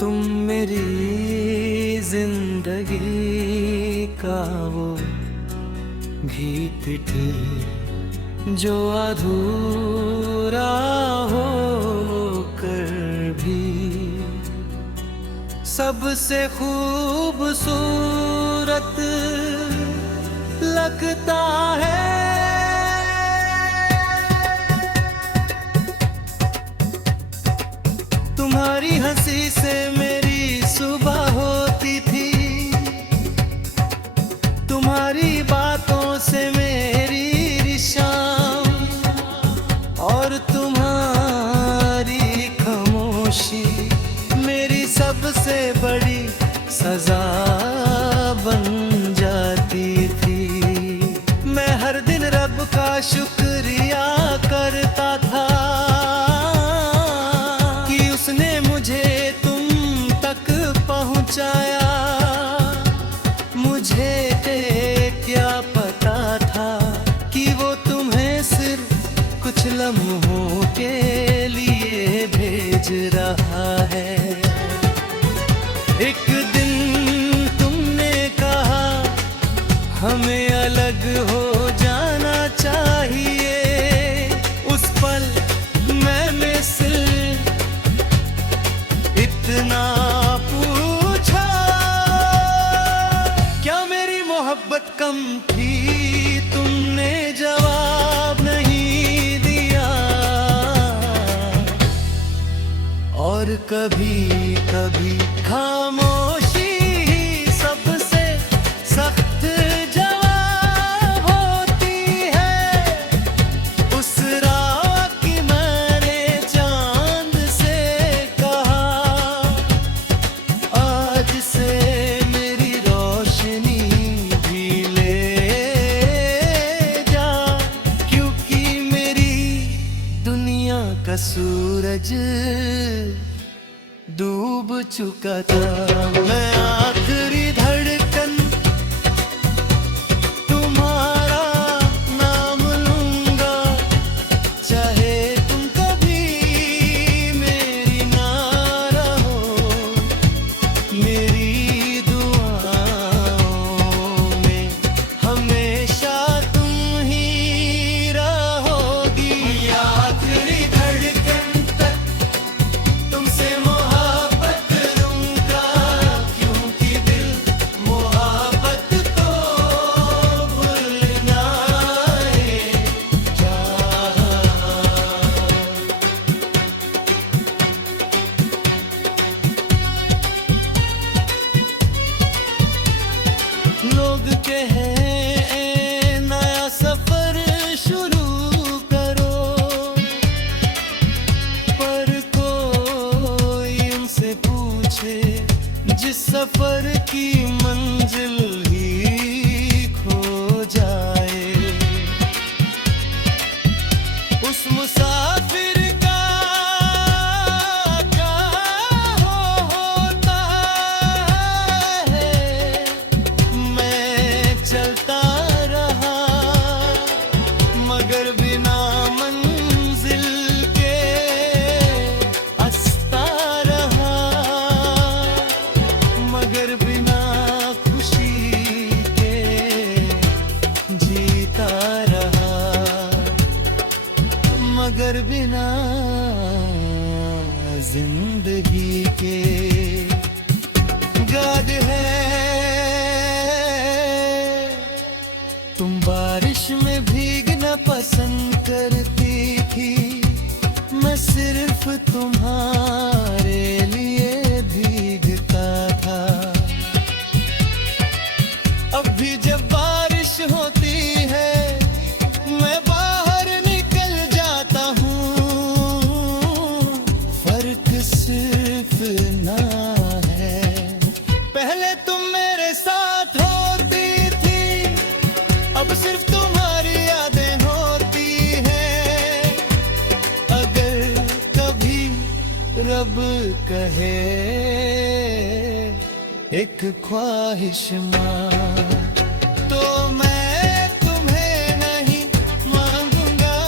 तुम मेरी जिंदगी का वो गीत थी जो अधूरा हो कर भी सबसे खूबसूरत लगता है। तुम्हारी हंसी से मेरी सुबह होती थी, तुम्हारी बातों से मेरी शाम, और तुम्हारी खामोशी मेरी सबसे बड़ी सजा बन जाती थी। मैं हर दिन रब का शुक्रिया करता था कि उसने मुझे तुम तक पहुंचाया। मुझे क्या पता था कि वो तुम्हें सिर्फ कुछ लम्हों के लिए भेज रहा है। एक दिन तुमने कहा हमें अलग हो जाना चाहिए। उस पल मैंने सिर्फ इतना पूछा, क्या मेरी मोहब्बत कम थी? तुमने जवाब नहीं दिया। और कभी कभी खामोशी ही सबसे सख्त जवाब होती है। उस रात की मैंने चांद से कहा, आज से मेरी रोशनी भी ले जा, क्योंकि मेरी दुनिया का सूरज डूब चुका था। मैं आखिरी धड़कन तुम्हारा नाम लूंगा, चाहे तुम कभी मेरी ना रहो। मेरी दुआओं में हमेशा तुम ही रहोगी। आखिरी धड़कन तक तुमसे मोहब्बत करूंगा, क्योंकि दिल मोहब्बत को भूलना है चाहा। लोग कहे नया सफर शुरू करो, पर कोई उनसे पूछे जिस सफर की मंजिल ही खो जाए। उस मुसाफिर का क्या होता है? मैं चलता रहा मगर बिना मंजिल के हंसता रहा, मगर बिना खुशी के जीता रहा, मगर बिना जिंदगी के। गाद है तुम बारिश में भीगना पसंद करती थी, मैं सिर्फ तुम्हारे लिए भीगता था। अब भी जब बारिश होती है मैं बाहर निकल जाता हूँ, फर्क सिर्फ ना है। पहले तुम मेरे साथ होती थी, अब सिर्फ तुम्हारी यादें होती हैं। अगर कभी रब कहे एक ख्वाहिश मां, तो मैं तुम्हें नहीं मांगूंगा।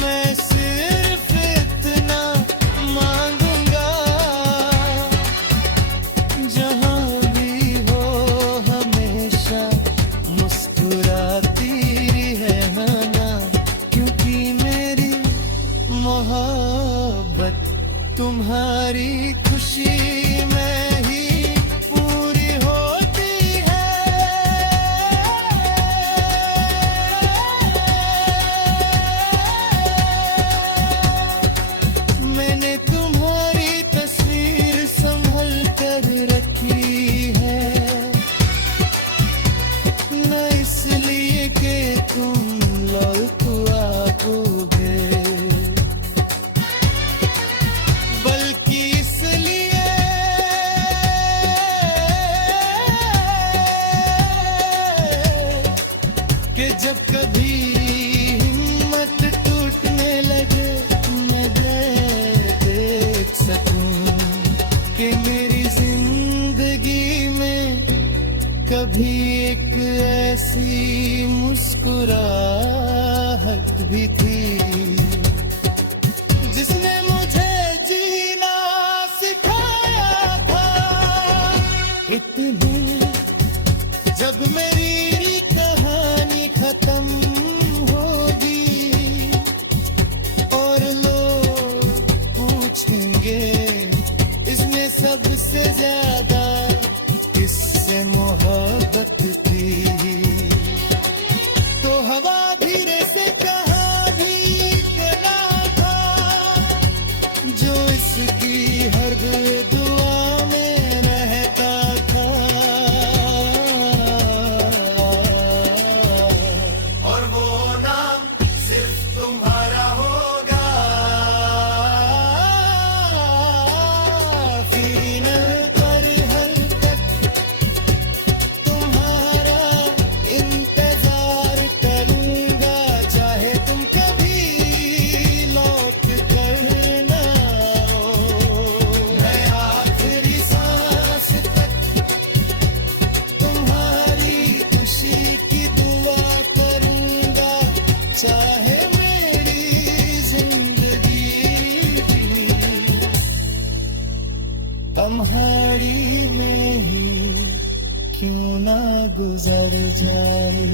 मैं सिर्फ इतना मांगूंगा, तुम्हारी खुशी में ही पूरी होती है। मैंने तुम्हारी तस्वीर संभल कर रखी है, न इसलिए कि तुम लौटुआ होगे, बल्कि इसलिए कि जब कभी हिम्मत टूटने लगे मैं देख सकूं कि मेरी जिंदगी में कभी एक ऐसी मुस्कुराहट भी थी जिसने मुझे जीना सिखाया था। इतने जब मेरी कहानी खत्म होगी और लोग पूछेंगे इसमें सबसे ज्यादा किससे मोहब्बत थी, तो हवा धीरे से कहानी कहना था जो इसकी हर दुआ में रहता था। और वो नाम सिर्फ तुम्हारा होगा, फिनल पर हर तक तुम्हारा इंतजार करूंगा, चाहे तुम कभी लौट कर ना आओ। मैं आखिरी सांस तक तुम्हारी खुशी की दुआ करूंगा, चाहे मेरी जिंदगी तुम्हारी में ही क्यों ना गुजर जाए।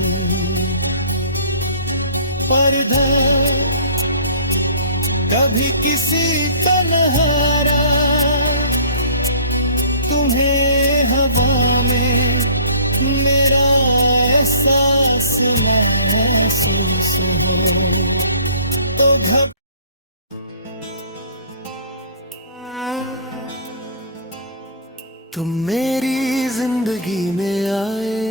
पर्दा कभी किसी तन्हारा तुम्हें हवा में मेरा एहसास महसूस हो तो घब तुम मेरी जिंदगी में आए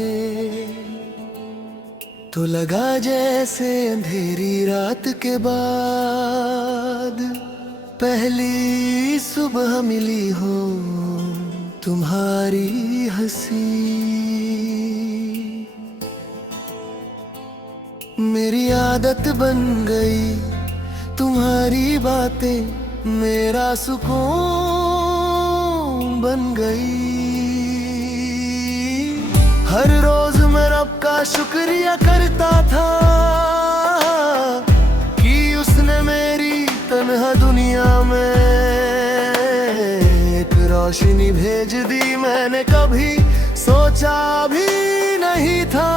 तो लगा जैसे अंधेरी रात के बाद पहली सुबह मिली हो तुम्हारी हंसी। मेरी आदत बन गई तुम्हारी बातें, मेरा सुकून बन गई। हर रोज मैं रब का शुक्रिया करता था कि उसने मेरी तन्हा दुनिया में एक रोशनी भेज दी। मैंने कभी सोचा भी नहीं था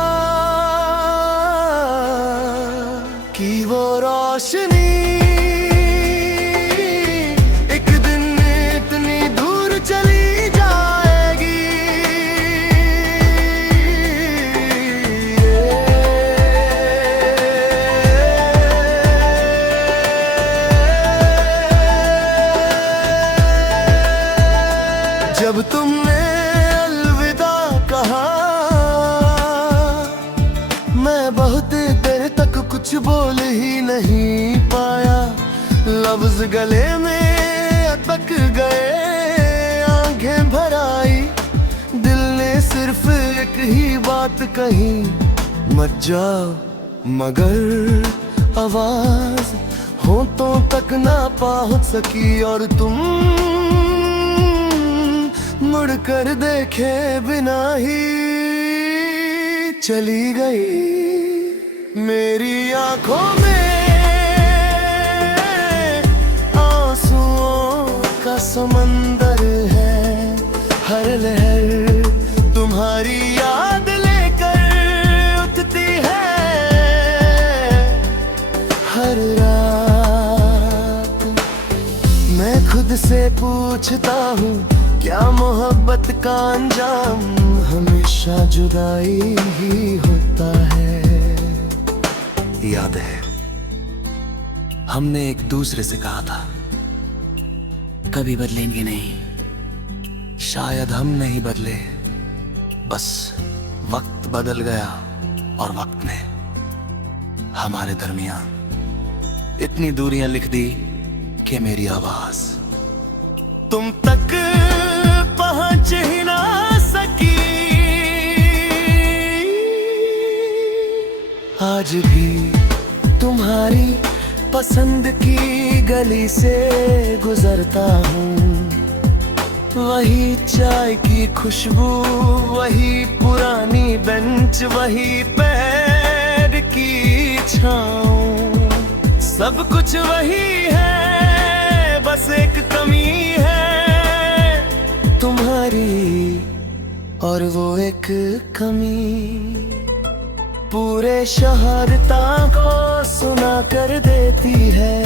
कि वो रोशनी एक दिन इतनी दूर चली जाएगी। जब तुमने अलविदा कहा मैं बहुत देर तक कुछ बोल ही नहीं पाया। लफ्ज गले में अटक गए, आंखें भर आई, दिल ने सिर्फ एक ही बात कही, मत जाओ। मगर आवाज होठों तक ना पहुंच सकी और तुम मुड़कर देखे बिना ही चली गई। मेरी आंखों में आंसुओं का समंदर है, हर लहर तुम्हारी याद लेकर उठती है। हर रात मैं खुद से पूछता हूँ, क्या मोहब्बत का अंजाम हमेशा जुदाई ही होता है। याद है हमने एक दूसरे से कहा था, कभी बदलेंगे नहीं। शायद हम नहीं बदले, बस वक्त बदल गया और वक्त ने हमारे दरमियान इतनी दूरियां लिख दी कि मेरी आवाज तुम तक पहुंच ही ना सकी। आज भी तुम्हारी पसंद की गली से गुजरता हूँ, वही चाय की खुशबू, वही पुरानी बेंच, वही पैर की छाँव, सब कुछ वही है, बस एक कमी है तुम्हारी, और वो एक कमी पूरे शहरता को सुना कर देती है।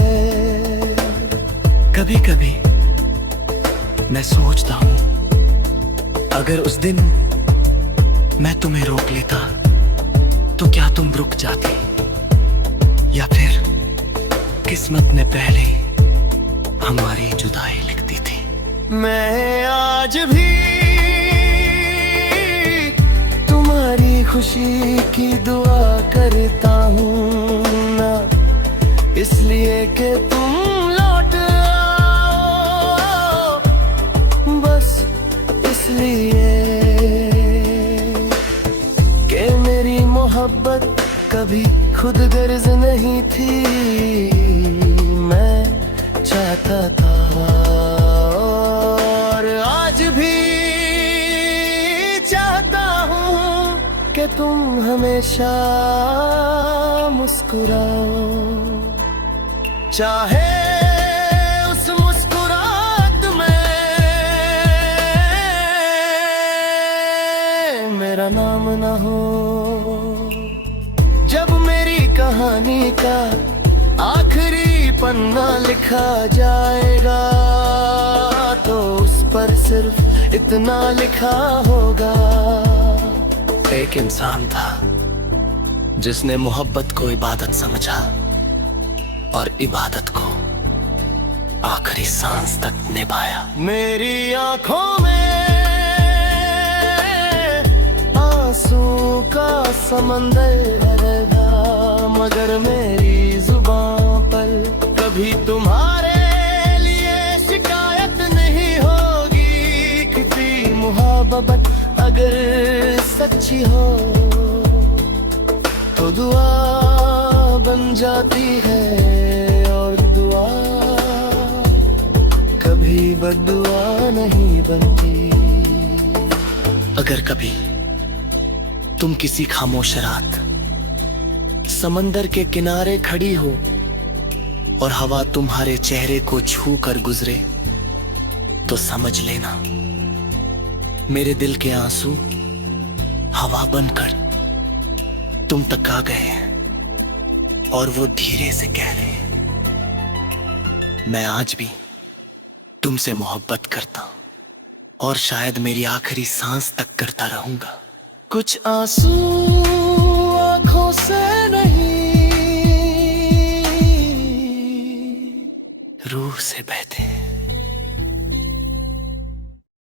कभी कभी मैं सोचता हूँ, अगर उस दिन मैं तुम्हें रोक लेता तो क्या तुम रुक जाती, या फिर किस्मत ने पहले हमारी जुदाई लिख दी थी। मैं आज भी तुम्हारी खुशी की दुआ करता हूँ, ना इसलिए कि तुम लौट आओ, बस इसलिए कि मेरी मोहब्बत कभी खुद गर्ज नहीं थी। मैं चाहता था और आज भी चाहता हूँ कि तुम हमेशा मुस्कुराओ, चाहे उस मुस्कुराहट में मेरा नाम ना हो। जब मेरी कहानी का आखिरी पन्ना लिखा जाएगा तो उस पर सिर्फ इतना लिखा होगा, एक इंसान था जिसने मोहब्बत को इबादत समझा और इबादत को आखिरी सांस तक निभाया। मेरी आंखों में आंसू का समंदर भरेगा, मगर मेरी जुबान पर कभी तुम्हारे लिए शिकायत नहीं होगी। किसी मोहब्बत अगर सच्ची हो तो दुआ बन जाती है, और दुआ कभी बद्दुआ नहीं बनती। अगर कभी तुम किसी खामोश रात समंदर के किनारे खड़ी हो और हवा तुम्हारे चेहरे को छू कर गुजरे, तो समझ लेना मेरे दिल के आंसू हवा बनकर तुम तक आ गए हैं, और वो धीरे से कह रहे हैं, मैं आज भी तुमसे मोहब्बत करता हूं, और शायद मेरी आखिरी सांस तक करता रहूंगा। कुछ आंसू आंखों से नहीं, रूह से बहते हैं।